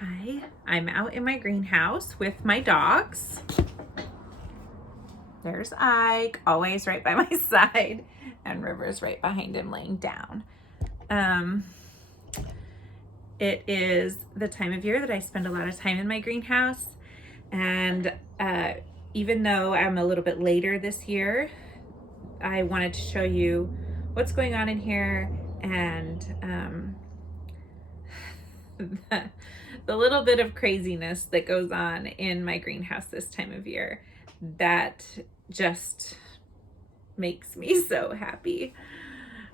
Hi, I'm out in my greenhouse with my dogs. There's Ike, always right by my side, and River's right behind him laying down. It is the time of year that I spend a lot of time in my greenhouse, and even though I'm a little bit later this year, I wanted to show you what's going on in here and the little bit of craziness that goes on in my greenhouse this time of year that just makes me so happy.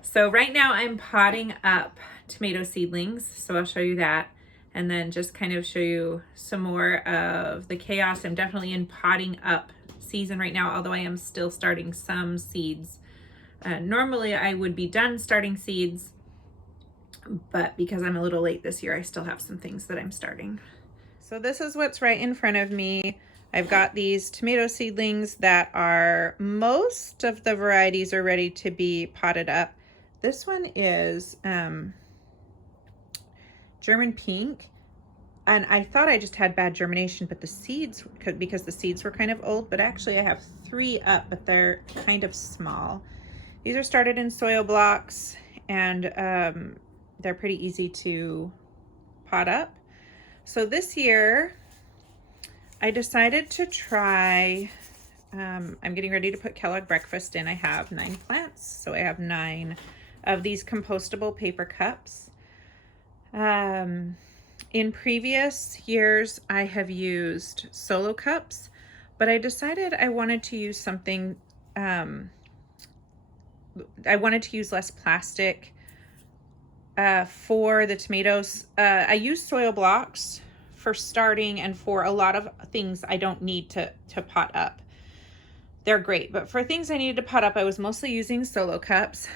So right now I'm potting up tomato seedlings, so I'll show you that, and then just kind of show you some more of the chaos. I'm definitely in potting up season right now, although I am still starting some seeds. Normally I would be done starting seeds, but because I'm a little late this year, I still have some things that I'm starting. So this is what's right in front of me. I've got these tomato seedlings that are, most of the varieties are ready to be potted up. This one is German pink, and I thought I just had bad germination, but the seeds, because the seeds were kind of old, but actually I have 3 up, but they're kind of small. These are started in soil blocks, and they're pretty easy to pot up. So this year I decided to try, I'm getting ready to put Kellogg breakfast in. I have 9 plants, so I have 9 of these compostable paper cups. In previous years I have used solo cups, but I decided I wanted to use something, I wanted to use less plastic for the tomatoes. I use soil blocks for starting, and for a lot of things I don't need to pot up. They're great, but for things I needed to pot up, I was mostly using solo cups.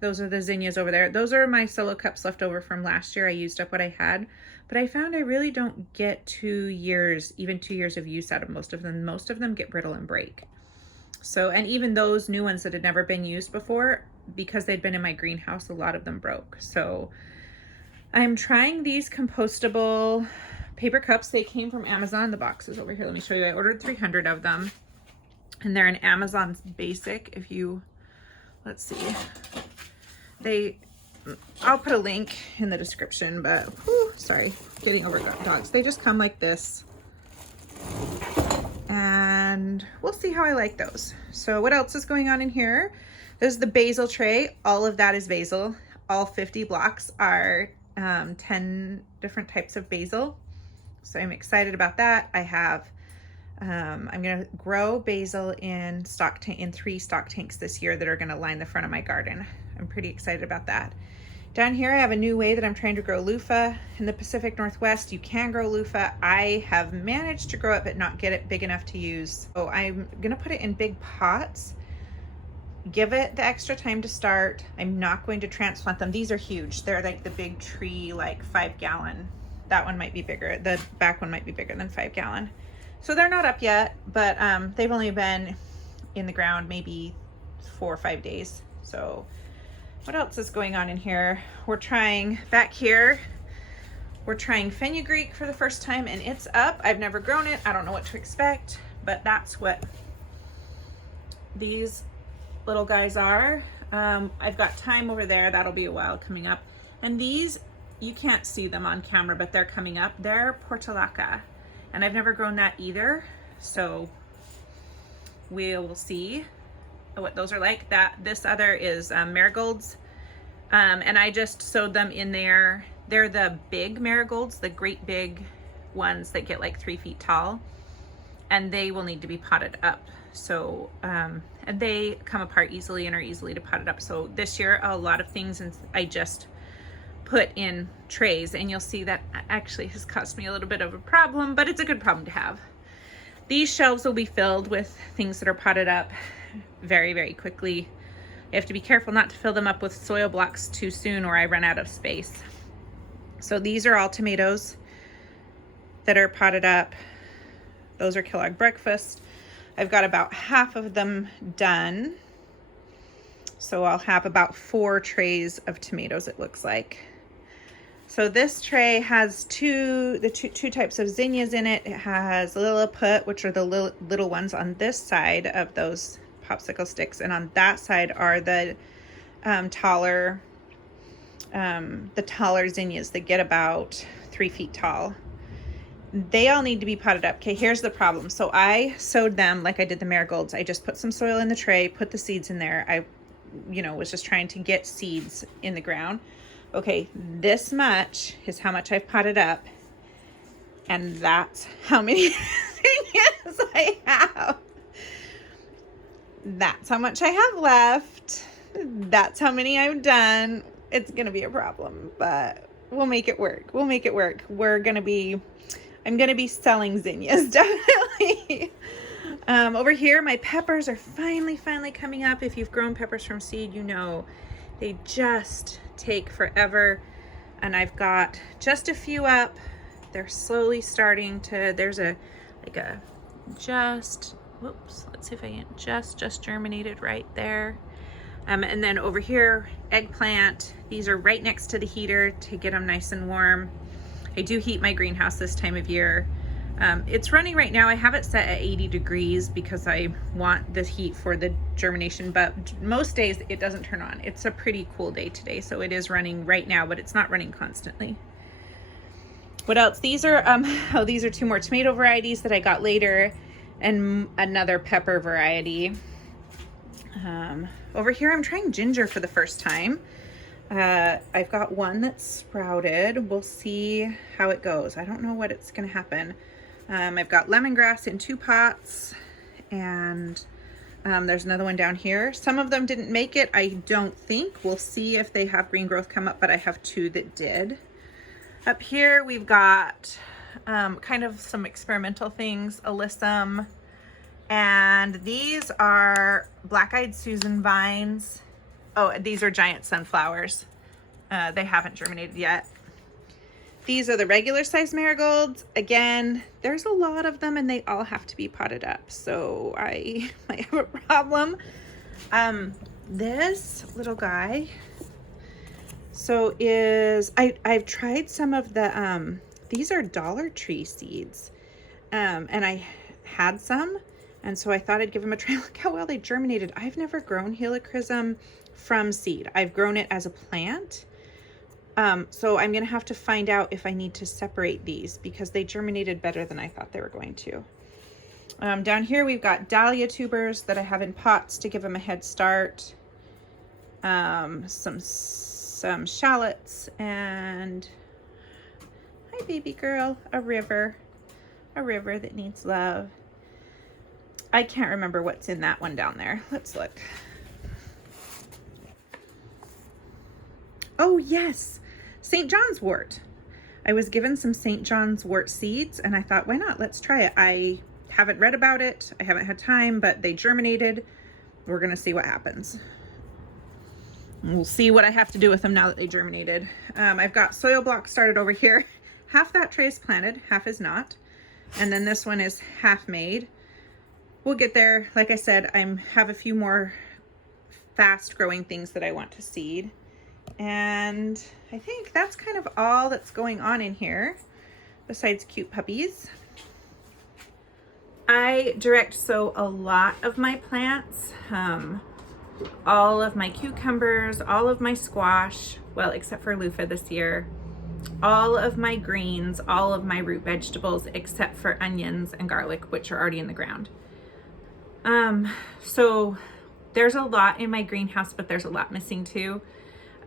Those are the zinnias over there. Those are my solo cups left over from last year. I used up what I had, but I found I really don't get 2 years, even 2 years of use out of most of them. Most of them get brittle and break. So, and even those new ones that had never been used before, because they'd been in my greenhouse, a lot of them broke. So I'm trying these compostable paper cups. They came from Amazon. The box is over here. Let me show you. I ordered 300 of them, and they're an Amazon Basic. If you, let's see, I'll put a link in the description, but whew, sorry, getting over dogs. They just come like this, and we'll see how I like those. So what else is going on in here? There's the basil tray. All of that is basil. All 50 blocks are 10 different types of basil. So I'm excited about that. I have, I'm gonna grow basil in 3 stock tanks this year that are gonna line the front of my garden. I'm pretty excited about that. Down here I have a new way that I'm trying to grow loofah. In the Pacific Northwest, you can grow loofah. I have managed to grow it, but not get it big enough to use. So I'm gonna put it in big pots. Give it the extra time to start. I'm not going to transplant them. These are huge. They're like the big tree, like 5-gallon. That one might be bigger. The back one might be bigger than 5-gallon. So they're not up yet, but they've only been in the ground maybe 4 or 5 days. So what else is going on in here? We're trying, back here, we're trying fenugreek for the first time, and it's up. I've never grown it. I don't know what to expect, but that's what these little guys are. I've got thyme over there. That'll be a while coming up. And these, you can't see them on camera, but they're coming up. They're portulaca, and I've never grown that either. So we'll see what those are like. This other is marigolds, and I just sowed them in there. They're the big marigolds, the great big ones that get like 3 feet tall, and they will need to be potted up. So and they come apart easily and are easily to pot it up. So this year a lot of things I just put in trays, and you'll see that actually has caused me a little bit of a problem, but it's a good problem to have. These shelves will be filled with things that are potted up very, very quickly. You have to be careful not to fill them up with soil blocks too soon, or I run out of space. So these are all tomatoes that are potted up. Those are Kellogg breakfast. I've got about half of them done. So I'll have about 4 trays of tomatoes, it looks like. So this tray has two types of zinnias in it. It has Lilliput, which are the little ones on this side of those popsicle sticks, and on that side are the taller zinnias that get about 3 feet tall. They all need to be potted up. Okay, here's the problem. So I sowed them like I did the marigolds. I just put some soil in the tray, put the seeds in there. I was just trying to get seeds in the ground. Okay, this much is how much I've potted up, and that's how many zinnias I have. That's how much I have left. That's how many I've done. It's gonna be a problem, but we'll make it work. We'll make it work. I'm gonna be selling zinnias, definitely. Over here, my peppers are finally coming up. If you've grown peppers from seed, you know they just take forever. And I've got just a few up. They're slowly starting to, there's whoops, let's see if I can, just germinated right there. And then over here, eggplant. These are right next to the heater to get them nice and warm. I do heat my greenhouse this time of year. It's running right now. I have it set at 80 degrees because I want the heat for the germination, but most days it doesn't turn on. It's a pretty cool day today, so it is running right now, but it's not running constantly. What else? These are these are 2 more tomato varieties that I got later, and another pepper variety. Over here I'm trying ginger for the first time. I've got one that's sprouted. We'll see how it goes. I don't know what it's gonna happen. I've got lemongrass in 2 pots, and there's another one down here. Some of them didn't make it, I don't think. We'll see if they have green growth come up, but I have 2 that did. Up here we've got kind of some experimental things, alyssum, and these are black-eyed Susan vines. Oh, these are giant sunflowers. They haven't germinated yet. These are the regular size marigolds. Again, there's a lot of them and they all have to be potted up, so I might have a problem. This little guy, so I've tried some of the, these are Dollar Tree seeds, and I had some, and so I thought I'd give them a try. Look how well they germinated. I've never grown helichrysum from seed. I've grown it as a plant. So I'm gonna have to find out if I need to separate these because they germinated better than I thought they were going to. Down here we've got dahlia tubers that I have in pots to give them a head start. Some shallots, and hi baby girl, a river that needs love. I can't remember what's in that one down there. Let's look. Oh yes, St. John's wort. I was given some St. John's wort seeds and I thought, why not? Let's try it. I haven't read about it. I haven't had time, but they germinated. We're gonna see what happens. We'll see what I have to do with them now that they germinated. I've got soil blocks started over here. Half that tray is planted, half is not. And then this one is half made. We'll get there. Like I said, I have a few more fast growing things that I want to seed. And I think that's kind of all that's going on in here besides cute puppies. I direct sow a lot of my plants, all of my cucumbers, all of my squash, well, except for loofah this year, all of my greens, all of my root vegetables, except for onions and garlic, which are already in the ground. So there's a lot in my greenhouse, but there's a lot missing too.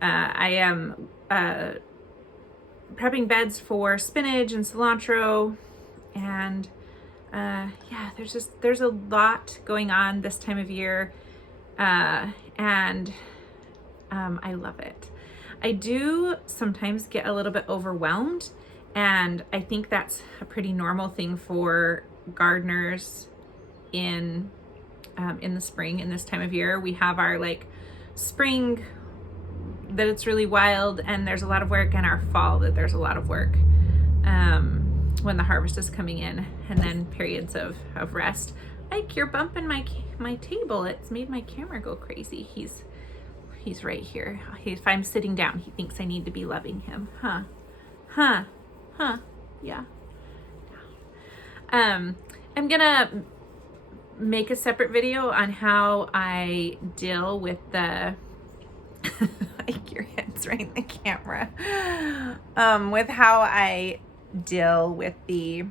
I am prepping beds for spinach and cilantro, and yeah, there's a lot going on this time of year, and I love it. I do sometimes get a little bit overwhelmed, and I think that's a pretty normal thing for gardeners in the spring. In this time of year, we have our like spring that it's really wild and there's a lot of work, and our fall that there's a lot of work when the harvest is coming in, and then periods of rest. Like, you're bumping my table. It's made my camera go crazy. He's right here. If I'm sitting down, he thinks I need to be loving him, huh? Huh. Yeah. I'm gonna make a separate video on how I deal with the like your head's right in the camera. With how I deal with the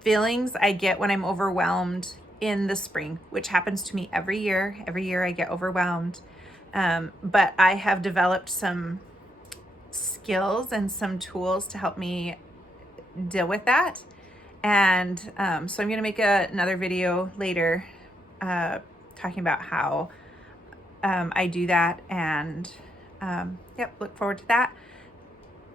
feelings I get when I'm overwhelmed in the spring, which happens to me every year. Every year I get overwhelmed. But I have developed some skills and some tools to help me deal with that. And so I'm going to make another video later talking about how I do that. And yep, look forward to that.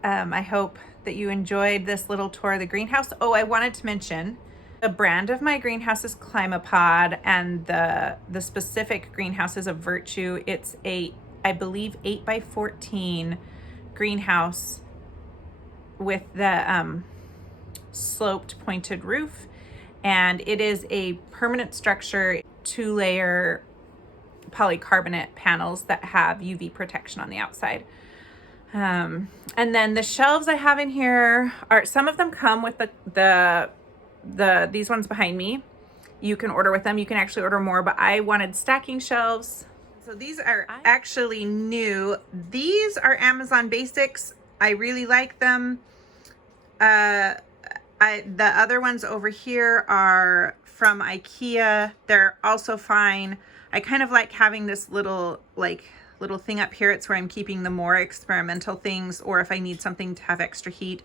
I hope that you enjoyed this little tour of the greenhouse. Oh, I wanted to mention the brand of my greenhouse is Climapod, and the specific greenhouse is a Virtue. It's I believe 8x14 greenhouse with the sloped pointed roof, and it is a permanent structure, 2-layer polycarbonate panels that have UV protection on the outside. And then the shelves I have in here are, some of them come with these ones behind me. You can order with them. You can actually order more, but I wanted stacking shelves. So these are actually new. These are Amazon Basics. I really like them. The other ones over here are from IKEA. They're also fine. I kind of like having this little thing up here. It's where I'm keeping the more experimental things, or if I need something to have extra heat.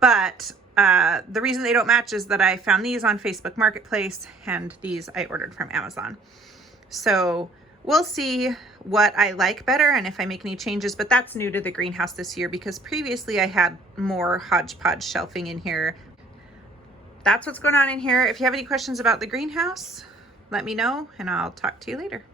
But the reason they don't match is that I found these on Facebook Marketplace, and these I ordered from Amazon. So we'll see what I like better and if I make any changes, but that's new to the greenhouse this year because previously I had more hodgepodge shelving in here. That's what's going on in here. If you have any questions about the greenhouse, let me know and I'll talk to you later.